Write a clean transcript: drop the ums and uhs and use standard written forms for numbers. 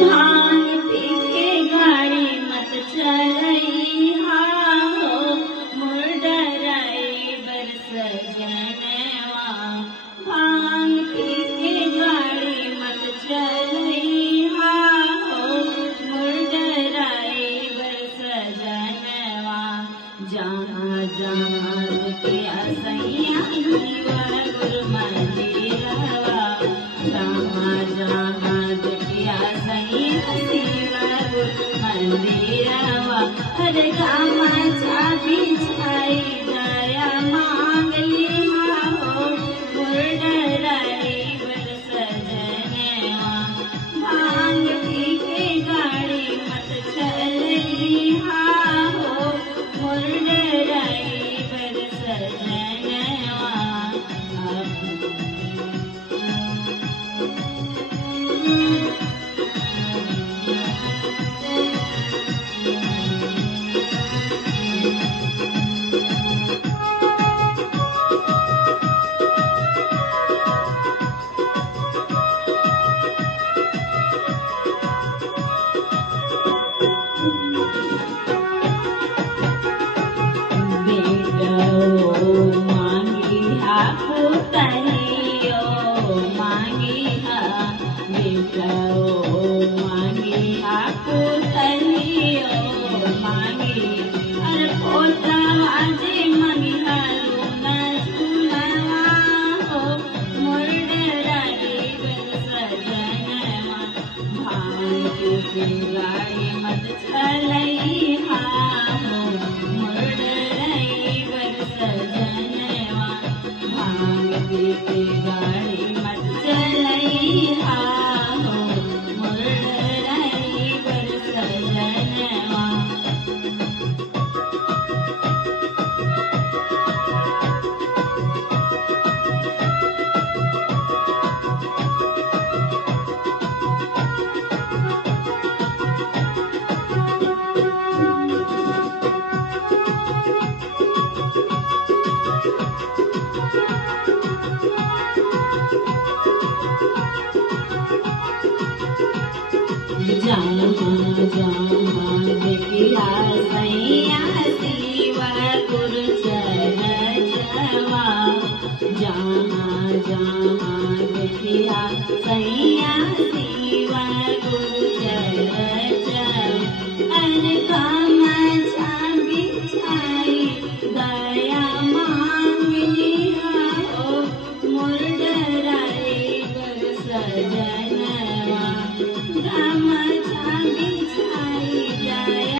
भांग पी के गाड़ी मत चलैहा हो मोर ड्राइवर सजनवा। भांग पी के गाड़ी मत चलैहा हो मोर ड्राइवर सजनवा। जहाँ जहाँ देखिया सैया शिवा गुरु मंदिरवा। जहाँ जहाँ देखिया सैया शिवा गुरु मंदिरवा। हरे गामा चाबी छाई दया मांग लिहा हो मोर ड्राइवर सजनवा। भांग पी के गाड़ी मत चलैहा हो मोर ड्राइवर सजनवा। मांगिहा पुतलियो मांगिहा बेटो मांगिहा पुतलियो मांगी। अरे पोता आजे मंगिहा लूना झूलवा हो मोर ड्राइवर सजनवा। भांग पी के गाड़ी मत चलैहा हो मोर ड्राइवर सजनवा। भांग पी के गाड़ी मत चलैहा हो मोर ड्राइवर सजनवा। जहाँ जहाँ देखिया सैया शिवा गुरु चरचवा। जहाँ जहाँ देखिया सैया